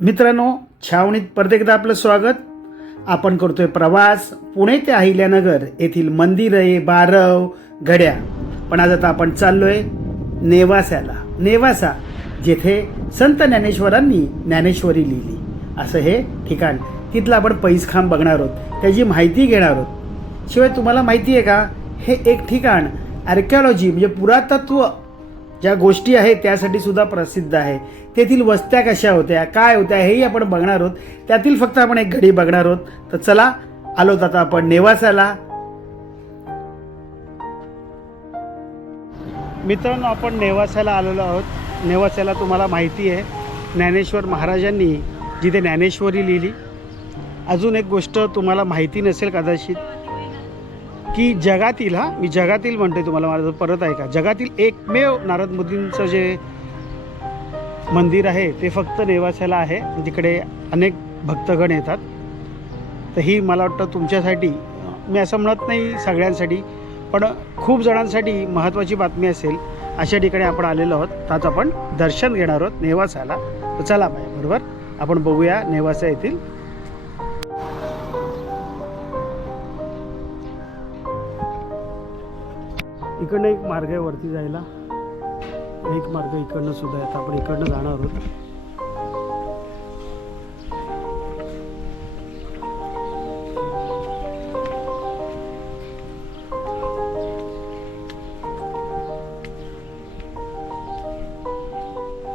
मित्रांनो, छावणीत परत एकदा आपलं स्वागत. आपण करतोय प्रवास पुणे ते अहिल्यानगर येथील मंदिरे, बारव, गड्या. पण आज आता आपण चाललोय नेवास्याला. नेवासा जेथे संत ज्ञानेश्वरांनी ज्ञानेश्वरी लिहिली असं हे ठिकाण. तिथलं आपण पैसखांब बघणार आहोत, त्याची माहिती घेणार आहोत. शिवाय तुम्हाला माहिती आहे का, हे एक ठिकाण आर्किओलॉजी म्हणजे पुरातत्व ज्या गोष्टी आहेत त्यासाठी सुद्धा प्रसिद्ध आहे. तेथील वस्त्या कशा होत्या, काय होत्या, हेही आपण बघणार आहोत. त्यातील फक्त आपण एक घडी बघणार आहोत. तर चला, आलोत आता आपण नेवासाला. मित्रांनो, आपण नेवासाला आलेलो आहोत. नेवासाला तुम्हाला माहिती आहे, ज्ञानेश्वर महाराजांनी जिथे ज्ञानेश्वरी लिहिली. अजून एक गोष्ट तुम्हाला माहिती नसेल कदाचित, की जगातील, मी जगातील म्हणतोय तुम्हाला, माझं परत आहे का, जगातील एकमेव नारद मुनींचं जे मंदिर आहे ते फक्त नेवास्याला आहे. तिकडे अनेक भक्तगण येतात. तर ही मला वाटतं तुमच्यासाठी, मी असं म्हणत नाही सगळ्यांसाठी, पण खूप जणांसाठी महत्त्वाची बातमी असेल अशा ठिकाणी आपण आलेलो आहोत. त्याच आपण दर्शन घेणार आहोत नेवासाला. तर चला बरोबर आपण बघूया नेवासा येथील. इकडनं एक मार्ग आहे वरती जायला, एक मार्ग इकडनं सुद्धा आहे. आता आपण इकडनं जाणार आहोत.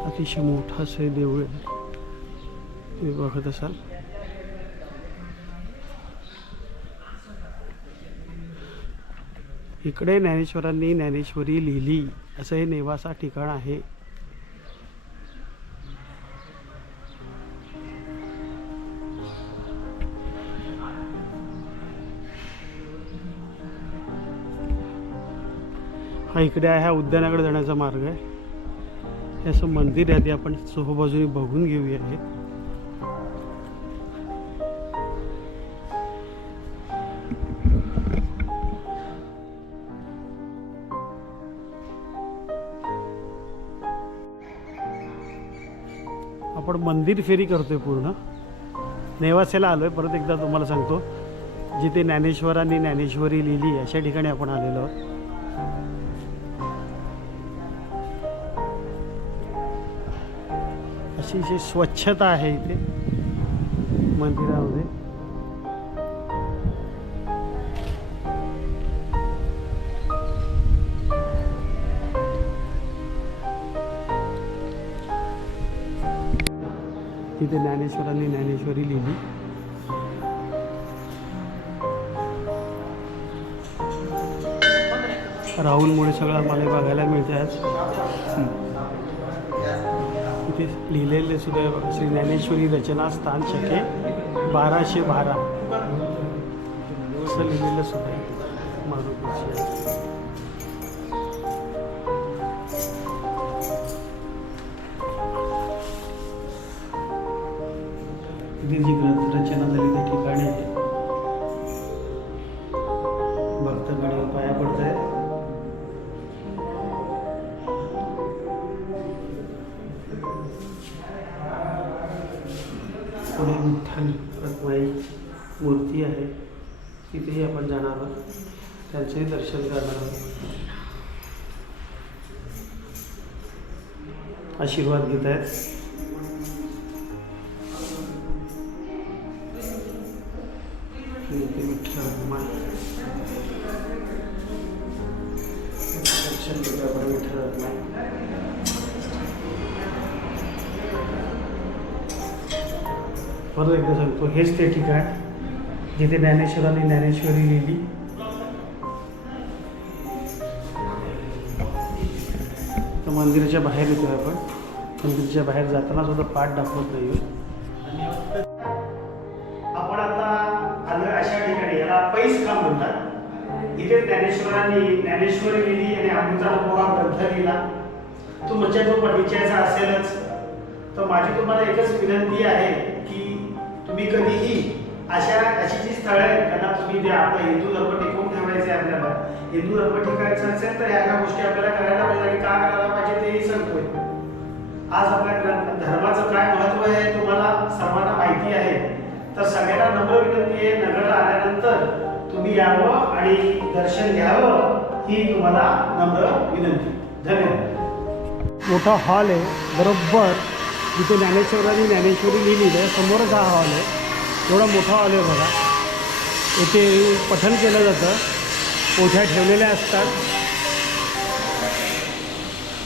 अतिशय मोठं असं देऊळ आहे, तुम्ही बघत असाल. इकडे ज्ञानेश्वरांनी ज्ञानेश्वरी लिहिली असं हे नेवासा ठिकाण आहे. हा इकडे आहे, हा उद्यानाकडे जाण्याचा मार्ग आहे. हे असं मंदिर आहे, ते आपण चोहोबाजूने बघून घेऊया. हे आपण मंदिर फेरी करतोय पूर्ण. नेवास्याला आलोय, परत एकदा तुम्हाला सांगतो, जिथे ज्ञानेश्वरांनी ज्ञानेश्वरी लिहिली अशा ठिकाणी आपण आलेलो आहोत. अतिशय स्वच्छता आहे इथे मंदिरामध्ये. तिथे ज्ञानेश्वरांनी ज्ञानेश्वरी लिहिली. राहुलमुळे सगळं आम्हाला बघायला मिळतं आज. इथे लिहिलेले सुद्धा श्री ज्ञानेश्वरी रचना स्थान शके 1212 असं लिहिलेलं सुद्धा आहे. इथे जी ग्रंथरचना झाली त्या ठिकाणी भक्तगण पाया पडत आहेत. पुढे विठ्ठल रखुमाई मूर्ती आहे, तिथेही आपण जाणार आहोत, त्यांचंही दर्शन करणार आहोत. आशीर्वाद घेत आहेत. विठ्ठल रखुमाई दर्शन घेतो आपण. विठ्ठल रखुमाई परत एकदा सांगतो, हेच ते ठिकाण जिथे ज्ञानेश्वरांनी ज्ञानेश्वरी लिहिली. तर मंदिराच्या बाहेर येतो आपण. मंदिराच्या बाहेर जाताना सुद्धा पाठ दाखवत नाही. आपण आता आलोय अशा ठिकाणी, याला पैसखांब म्हणतात. इथे ज्ञानेश्वरांनी ज्ञानेश्वरी लिहिली आणि अमृतानुभव हा ग्रंथ लिहिला. तो म्हणजे तो परिचयाचा असेलच. तर माझी तुम्हाला एकच विनंती आहे की तुम्ही कधीही अशी जी स्थळं आहेत त्यांना तुम्ही द्या. आपला हिंदू धर्म टिकवून ठेवायचे आहे. आपल्याला हिंदू धर्म टिकायचा असेल तर ह्या गोष्टी आपल्याला करायला पाहिजे. आणि का करायला पाहिजे तेही सांगतोय. आज आपल्या धर्माचं काय महत्त्व आहे तुम्हाला तर सगळ्यांना नम्र विनंती आहे, नगरला आल्यानंतर तुम्ही यावं आणि दर्शन घ्यावं ही तुम्हाला नम्र विनंती. धन्यवाद. मोठा हॉल आहे, बरोबर जिथे ज्ञानेश्वरांनी ज्ञानेश्वरी लिहिली आहे समोरच हा हॉल आहे. एवढा मोठा हॉल आहे बघा. येथे पठण केलं जातं, पोथ्या ठेवलेल्या असतात.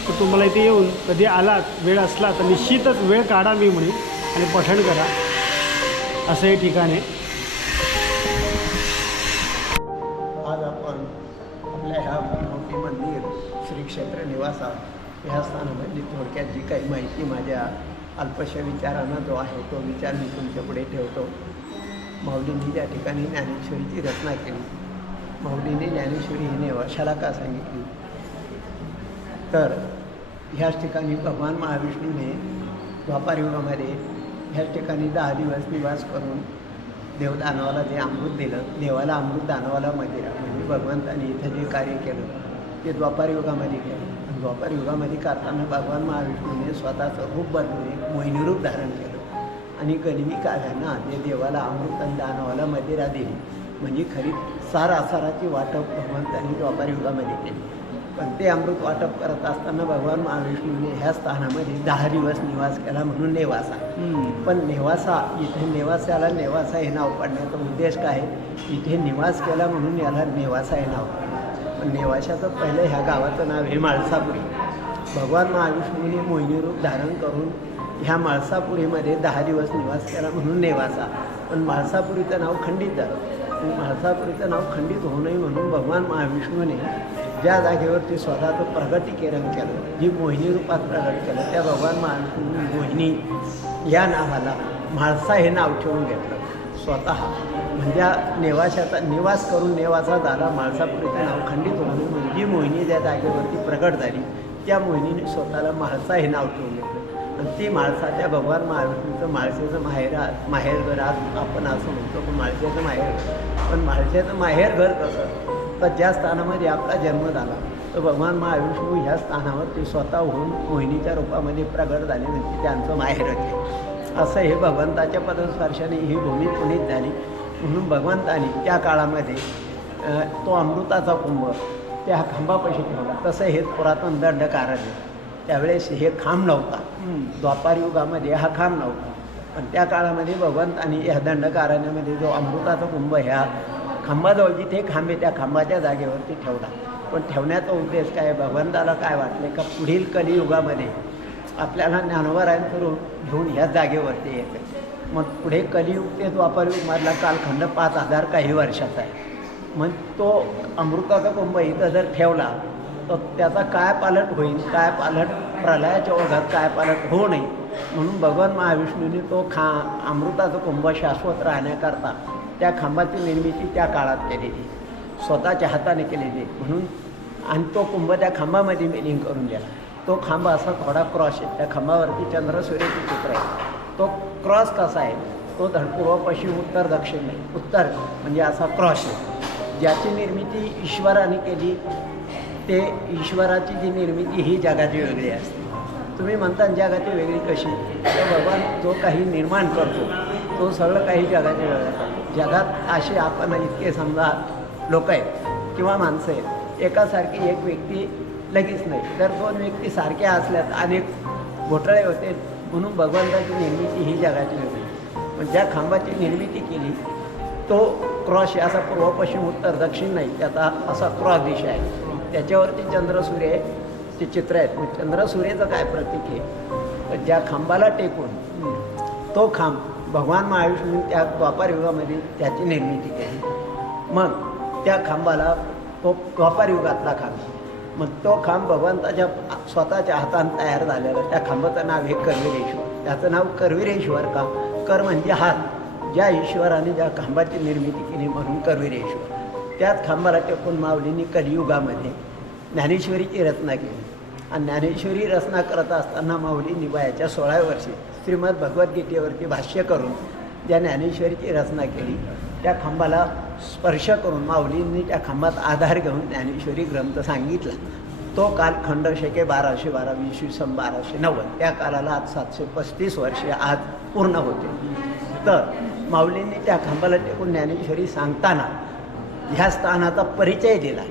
तर तुम्हाला इथे येऊन कधी आलात, वेळ असला तर निश्चितच वेळ काढा मी म्हणेन आणि पठण करा. असं हे ठिकाण आहे. आज आपण आपल्या ह्या मोठी मंदिर श्री क्षेत्र निवासा ह्या स्थानामध्ये थोडक्यात जी काही माहिती माझ्या अल्पशा विचारांना जो आहे तो विचार मी तुमच्या पुढे ठेवतो. माऊलींनी त्या ठिकाणी ज्ञानेश्वरीची रचना केली. माऊलींनी ज्ञानेश्वरी ही नेवाशाला का सांगितली तर ह्याच ठिकाणी भगवान महाविष्णूने द्वापारयुगामध्ये ह्याच ठिकाणी 10 दिवस निवास करून देवदानवाला जे अमृत दिलं, देवाला अमृत दानवाला मदिरा, म्हणजे भगवंतांनी इथं जे कार्य केलं ते द्वापारयुगामध्ये केलं. आणि द्वापारयुगामध्ये करताना भगवान महाविष्णूने स्वतःचं रूप बदलून एक मोहिनी रूप धारण केलं आणि गनिमी काव्यांना जे देवाला अमृत आणि दानवाला मदिरा दिली, म्हणजे खरी सारासाराची वाटप भगवंतांनी द्वापारयुगामध्ये केली. पण ते अमृत वाटप करत असताना भगवान महाविष्णूने ह्या स्थानामध्ये 10 दिवस निवास केला म्हणून नेवासा. पण नेवासा इथे नेवासाला नेवासा हे नाव पडण्याचा उद्देश काय? इथे निवास केला म्हणून याला नेवासा हे नाव पडलं. पण नेवाशाचं पहिलं ह्या गावाचं नाव हे माळसापुरी. भगवान महाविष्णूने मोहिनी रूप धारण करून ह्या माळसापुरीमध्ये 10 दिवस निवास केला म्हणून नेवासा. पण माळसापुरीचं नाव खंडित झालं. माळसापुरीचं नाव खंडित होऊ नये म्हणून भगवान महाविष्णूने ज्या जागेवरती स्वतःचं प्रगटीकरण केलं, जी मोहिनी रूपात प्रगट केलं, त्या भगवान महाविष्णूने मोहिनी या नावाला म्हाळसा हे नाव ठेवून घेतलं स्वतः. म्हणजे नेवाशाचा निवास करून नेवासा झाला. माळसापुरीचं नाव खंडित होऊन म्हणजे जी मोहिनी ज्या जागेवरती प्रगट झाली त्या मोहिनीने स्वतःला म्हाळसा हे नाव ठेवून घेतलं. आणि ती म्हाळसा त्या भगवान महाविष्णूचं माळशेचं माहेरघर आज आपण असं म्हणतो की माळशेचं माहेरघर. पण माळशेचं माहेरघर कसं तर ज्या स्थानामध्ये आपला जन्म झाला तर भगवान महाविष्णू ह्या स्थानावरती स्वतःहून मोहिनीच्या रूपामध्ये प्रगट झाले, म्हणजे त्यांचं माहेरच आहे. असं हे भगवंताच्या पदस्पर्शाने ही भूमी पुनीत झाली. म्हणून भगवंतानी त्या काळामध्ये तो अमृताचा कुंभ त्या खांबापाशी ठेवला. तसं हे पुरातन दंडकारण्य आहे. त्यावेळेस हे खांब नव्हता. द्वापारयुगामध्ये हा खांब नव्हता. पण त्या काळामध्ये भगवंतानी ह्या दंडकारण्यामध्ये जो अमृताचा कुंभ ह्या खांबाजवळ जिथे खांबे त्या खांबाच्या जागेवरती ठेवला. पण ठेवण्याचा उद्देश काय? भगवंताला काय वाटले का पुढील कलियुगामध्ये आपल्याला ज्ञानोबरायांकडून घेऊन ह्या जागेवरती यायचं. मग पुढे कलियुग ते द्वापारयुगमधला कालखंड 5000 काही वर्षाचा आहे. मग तो अमृताचा कुंभ इथं जर ठेवला तर त्याचा काय पालट होईल, काय पालट प्रलयाच्या ओघात काय पालट होऊ नये म्हणून भगवान महाविष्णूने तो अमृताचा कुंभ शाश्वत राहण्याकरता त्या खांबाची निर्मिती त्या काळात केलेली, स्वतःच्या हाताने केलेली म्हणून. आणि तो कुंभ त्या खांबामध्ये मेलिंग करून गेला. तो खांब असा थोडा क्रॉस आहे. त्या खांबावरती चंद्र सूर्याचे चित्र आहे. तो क्रॉस कसा आहे? तो पूर्व पश्चिम उत्तर दक्षिण नाही, उत्तर म्हणजे असा क्रॉस आहे. ज्याची निर्मिती ईश्वराने केली ते ईश्वराची जी निर्मिती ही जगाची वेगळी असते. तुम्ही म्हणता जगाची वेगळी कशी? तर भगवान जो काही निर्माण करतो तो सगळं काही जगाचे वेगळं करतो. जगात असे आपण इतके समजा लोक आहेत किंवा माणसं आहेत, एकासारखी एक व्यक्ती लगेच नाही. तर 2 व्यक्ती सारख्या असल्यात अनेक घोटाळे होते. म्हणून भगवंताची निर्मिती ही जगाची वेगळी. पण ज्या खांबाची निर्मिती केली तो क्रॉस असा पूर्व पश्चिम उत्तर दक्षिण नाही, त्याचा असा क्रॉस दिशा आहे. त्याच्यावरती चंद्र सूर्याचे चित्र आहेत. मग चंद्र सूर्याचं काय प्रतीक आहे? तर ज्या खांबाला टेकून तो खांब भगवान महाविष्णू त्या द्वापारयुगामध्ये त्याची निर्मिती केली. मग त्या खांबाला तो द्वापारयुगातला खांब, मग तो खांब भगवंताच्या स्वतःच्या हाताने तयार झालेला. त्या खांबाचं नाव आहे करवीरेश्वर. त्याचं नाव करवीरेश्वर का? कर म्हणजे हात. ज्या ईश्वराने ज्या खांबाची निर्मिती केली म्हणून करवीरेश्वर. त्याच खांबाला टेकून माऊलींनी कलियुगामध्ये ज्ञानेश्वरीची रचना केली. आणि ज्ञानेश्वरी रचना करत असताना माऊलींनी वयाच्या 16व्या वर्षी श्रीमद भगवद्गीतेवरती भाष्य करून ज्या ज्ञानेश्वरीची रचना केली त्या खांबाला स्पर्श करून माऊलींनी त्या खांबात आधार घेऊन ज्ञानेश्वरी ग्रंथ सांगितला. तो कालखंड शके 1212 इसवी सन 1290. त्या कालाला आज 735 वर्षे आज पूर्ण होते. नंतर माऊलींनी त्या खांबाला टेकून ज्ञानेश्वरी सांगताना ह्या स्थानाचा परिचय दिला.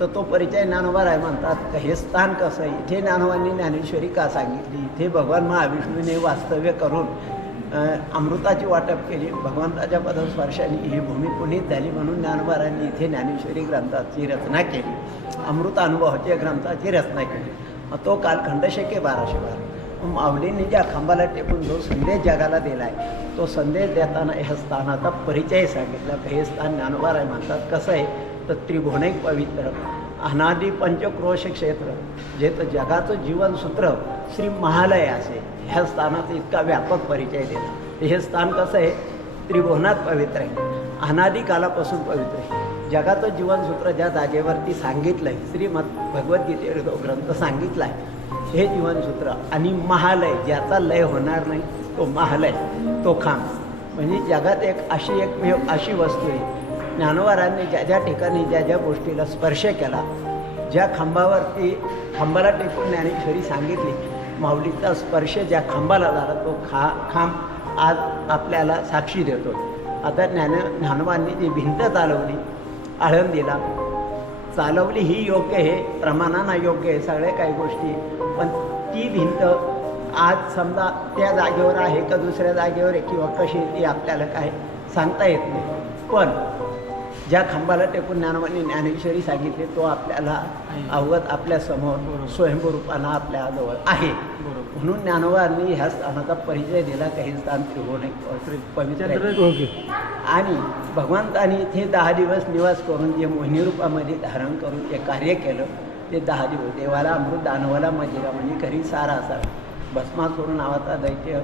तर तो परिचय ज्ञानोबा म्हणतात का हे स्थान कसं आहे, इथे ज्ञानोबांनी ज्ञानेश्वरी का सांगितली, इथे भगवान महाविष्णूने वास्तव्य करून अमृताची वाटप केली, भगवंताच्या पदस्पर्शाने ही भूमी पुनीत झाली, म्हणून ज्ञानोबांनी इथे ज्ञानेश्वरी ग्रंथाची रचना केली, अमृत अनुभवाच्या ग्रंथाची रचना केली. तो कालखंड शके 1212. माऊलींनी ज्या खांबाला टेकून जो संदेश जगाला दिला आहे तो संदेश देताना ह्या स्थानाचा परिचय सांगितला. की हे स्थान ज्ञानोबा म्हणतात कसं आहे तर त्रिभुवनिक पवित्र अनादि पंचक्रोश क्षेत्र जे तर जगाचं जीवनसूत्र श्री महालय असे ह्या स्थानाचा इतका व्यापक परिचय दिला. हे स्थान कसं आहे त्रिभुवनात पवित्र आहे, अनादि कालापासून पवित्र आहे. जगाचं जीवनसूत्र ज्या जागेवरती सांगितलं आहे श्रीमद भगवद्गीतेवर जो ग्रंथ सांगितला आहे हे जीवनसूत्र आणि महालय ज्याचा लय होणार नाही तो महालय तो खांब म्हणजे जगात एकमेव अशी वस्तू आहे. ज्ञानोबांनी ज्या ज्या ठिकाणी ज्या ज्या गोष्टीला स्पर्श केला, ज्या खांबाला टेकून ज्ञानेश्वरी सांगितली, माऊलीचा स्पर्श ज्या खांबाला झाला तो खांब आज आपल्याला साक्षी देतो. आता ज्ञानोबांनी जी भिंत चालवली आळंदीला चालवली ही योग्य आहे, प्रमाणानं योग्य आहे सगळ्या काही गोष्टी, पण ती भिंत आज समजा त्या जागेवर आहे का दुसऱ्या जागेवर आहे किंवा कशी ती आपल्याला काय सांगता येत नाही. पण ज्या खांबाला टेकून ज्ञानोबांनी ज्ञानेश्वरी सांगितली तो आपल्याला अवगत आपल्यासमोर स्वयंभूरूपानं आपल्याजवळ आहे. म्हणून ज्ञानोबांनी ह्या स्थानाचा परिचय दिला. काही स्थान त्रिभुवनिक पवित्र आणि भगवंतानी इथे 10 दिवस निवास करून जे मोहिनी रूपामध्ये धारण करून जे कार्य केलं ते 10 दिवस देवाला अमृत दानवाला मजिरा म्हणजे खरी सारा असा भस्मासुर नावाचा दैत्य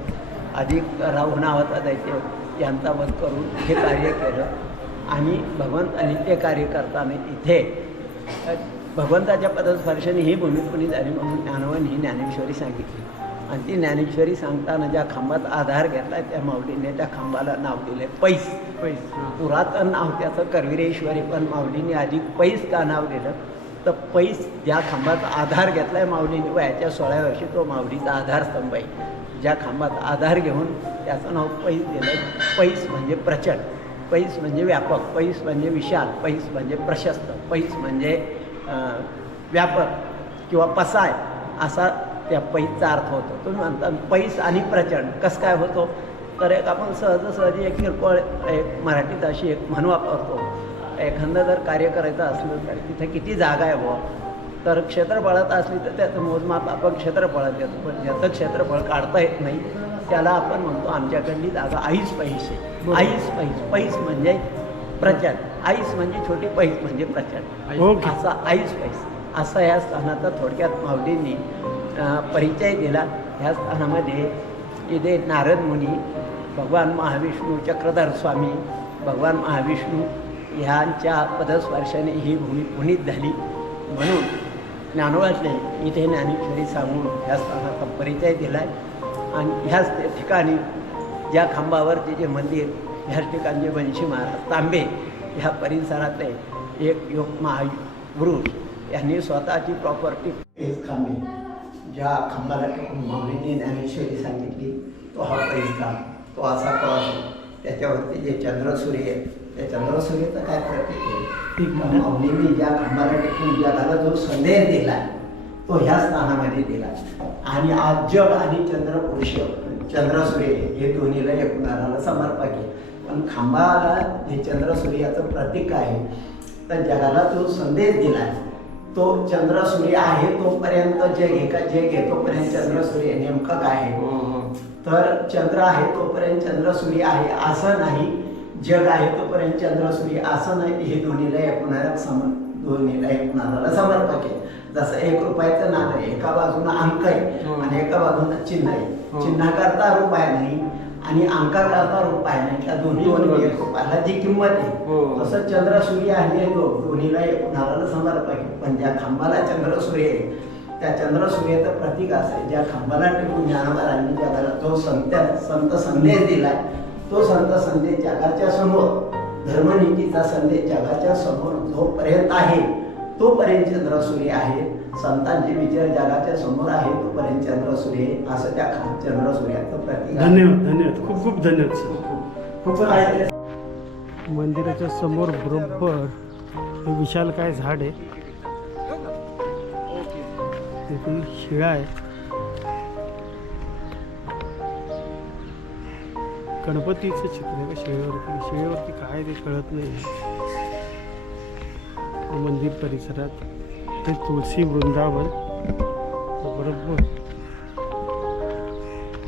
अधिक राहू नावाचा दैत्य यांचा वध करून हे कार्य केलं. आणि भगवंतानी ते कार्य करताना इथे भगवंताच्या पदस्पर्शाने ही भूमी पुनीत झाली म्हणून ज्ञानोबांनी ही ज्ञानेश्वरी सांगितली. आणि ती ज्ञानेश्वरी सांगताना ज्या खांबाचा आधार घेतला त्या माऊलीने त्या खांबाला नाव दिले पैस. पुरातन नाव त्याचं करवीरेश्वरी, पण माऊलीने अधिक पैस का नाव दिलं तर पैस ज्या खांबाचा आधार घेतला आहे माऊलीने वयाच्या 16व्या वर्षी तो माऊलीचा आधारस्तंभ आहे. ज्या खांबाचा आधार घेऊन त्याचं नाव पैस दिलं. पैस म्हणजे प्रचंड, पैस म्हणजे व्यापक, पैस म्हणजे विशाल, पैस म्हणजे प्रशस्त, पैस म्हणजे व्यापक किंवा पसाय असा त्या पैसचा अर्थ होतो. तुम्ही म्हणता पैस आणि प्रचंड कसं काय होतो तर एक आपण सहजासहजी एक किरकोळ एक मराठीत अशी एक म्हण वापरतो. एखादं जर कार्य करायचं असलं तर तिथे किती जागा आहे बुवा तर क्षेत्रफळात असली तर त्याचं मोजमाप आपण क्षेत्रफळात देतो, पण ज्याचं क्षेत्रफळ काढता येत नाही त्याला आपण म्हणतो आमच्याकडली जागा आईस पैसे. आईस पैस म्हणजे प्रचंड, आईस म्हणजे छोटी, पैस म्हणजे प्रचंड असा आईस पैस असा या स्थानाचा थोडक्यात माऊलींनी परिचय दिला. ह्या स्थानामध्ये इथे नारद मुनी, भगवान महाविष्णू, चक्रधर स्वामी, भगवान महाविष्णू ह्यांच्या पदस्पर्शाने ही भूमी पुनीत झाली. म्हणून ज्ञानोबाने इथे ज्ञानेश्वरी सांगून ह्या स्थानाचा परिचय दिला आहे. आणि ह्याच ठिकाणी ज्या खांबावरचे जे मंदिर ह्याच ठिकाणचे वंशी महाराज तांबे ह्या परिसरातले एक योग महावृष यांनी स्वतःची प्रॉपर्टी पैस खांबे ज्या खांबाला टेकून माऊलीने ज्ञानेश्वरी सांगितली तो हा पैस खांब, तो असा तो असो. त्याच्यावरती जे चंद्रसूर्य आहे त्या चंद्रसूर्याचं काय प्रतीक आहे माऊलीने ज्या खांबाला टेकून जगाला जो संदेश दिला तो ह्या स्थानामध्ये दिला. आणि आज जग आणि चंद्रपुरुष चंद्रसूर्य हे दोन्हीला एकमेकाला समर्पक आहे. पण खांबाला जे चंद्रसूर्याचं प्रतीक आहे तर जगाला जो संदेश दिला तो चंद्रसूर्य आहे तोपर्यंत जग आहे का, जग आहे तोपर्यंत चंद्रसूर्य नेमकं काय आहे तर चंद्र आहे तोपर्यंत चंद्रसूर्य आहे असं नाही, जग आहे तोपर्यंत चंद्रसूर्य असं नाही. हे दोन्हीला एकमेकाला समर्पक आहे. जसं 1 रुपयाचं नाणं आहे, एका बाजूनं अंक आहे आणि एका बाजूनं चिन्ह आहे. चिन्हाकरता रुपया नाही आणि अंकाकरता रुपया नाही, त्या दोन्ही 1 रुपयाला जी किंमत आहे तसं चंद्रसूर्य आहे दोन्हीला एकमेकाला समर्पक आहे. पण ज्या खांबाला चंद्रसूर्य आहे त्या चंद्रसूर्याचं प्रतीक असं आहे ज्या खांबाला टेकून ज्ञानोबांनी जगाला जो संत संदेश दिलाय तो संत संदेश जगाच्या समोर, धर्मनीतीचा संदेश जगाच्या समोर जोपर्यंत आहे तोपर्यंत चंद्रसूर्य आहे. संतांचे विचार जगाच्या समोर आहे तोपर्यंत चंद्रसूर्य असं त्या चंद्रसूर्याचं प्रतीक. धन्यवाद, खूप खूप धन्यवाद सर. मंदिराच्या समोर बरोबर हे विशालकाय झाड आहे, तिथे शिळा आहे. गणपतीचं चित्र आहे का शिळेवरती काय ते कळत नाही. मंदिर परिसरात हे तुळशी वृंदावन, बरोबर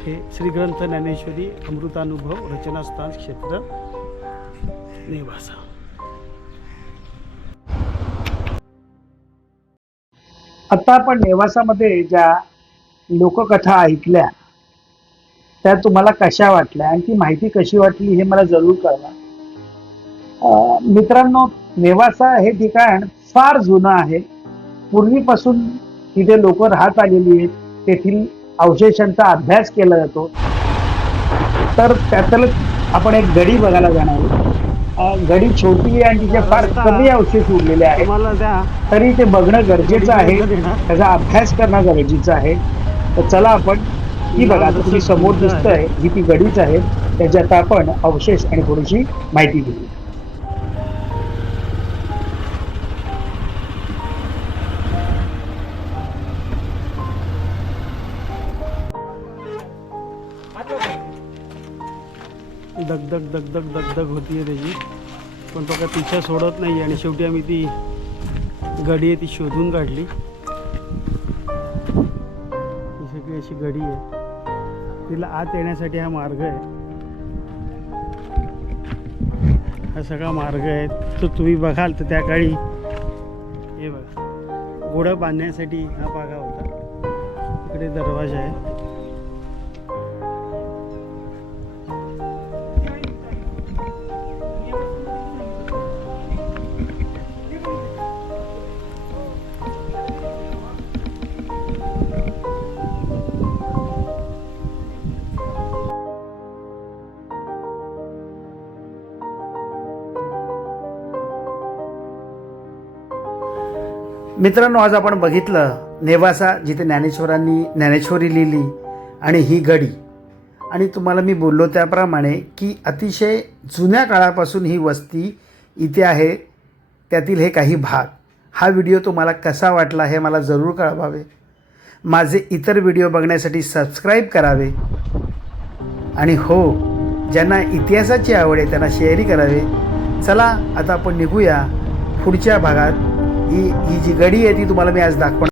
हे श्री ग्रंथ ज्ञानेश्वरी अमृतानुभव रचनास्थान क्षेत्र नेवासा. आता आपण नेवासामध्ये ज्या लोककथा ऐकल्या त्या तुम्हाला कशा वाटल्या आणि ती माहिती कशी वाटली हे मला जरूर कळवा. मित्रांनो, नेवासा हे ठिकाण फार जुनं आहे. पूर्वीपासून तिथे लोक राहत आलेली आहेत. तेथील अवशेषांचा अभ्यास केला जातो. तर त्यातलं आपण एक गडी बघायला जाणार आहोत. गडी छोटी आहे आणि तिचे फार कमी अवशेष उरलेले आहेत, तरी ते बघणं गरजेचं आहे, त्याचा अभ्यास करणं गरजेचं आहे. तर चला आपण ही बघा, आता तुम्ही समोर दिसतंय ही ती गडीच आहे. त्याची आता आपण अवशेष आणि थोडीशी माहिती घेऊ. दगदग दगदग दगदग होतीये त्याची, पण तो काय पिछा सोडत नाही. आणि शेवटी आम्ही ती गडी आहे ती शोधून काढली. ही सगळी अशी गडी आहे, तिला आत येण्यासाठी हा मार्ग आहे. हा सगळा मार्ग आहे तो तुम्ही बघाल तर त्या काळी हे बघा घोडं बांधण्यासाठी हा पागा होता. इकडे दरवाजा आहे. मित्रांनो, आज आपण बघितलं नेवासा, जिथे ज्ञानेश्वरांनी ज्ञानेश्वरी लिहिली, आणि ही गडी. आणि तुम्हाला मी बोललो त्याप्रमाणे की अतिशय जुन्या काळापासून ही वस्ती इथे आहे, त्यातील हे काही भाग. हा व्हिडिओ तुम्हाला कसा वाटला हे मला जरूर कळवावे. माझे इतर व्हिडिओ बघण्यासाठी सबस्क्राईब करावे. आणि हो, ज्यांना इतिहासाची आवड आहे त्यांना शेअरही करावे. चला आता आपण निघूया पुढच्या भागात. ही जी गडी आहे ती तुम्हाला मी आज दाखवणार.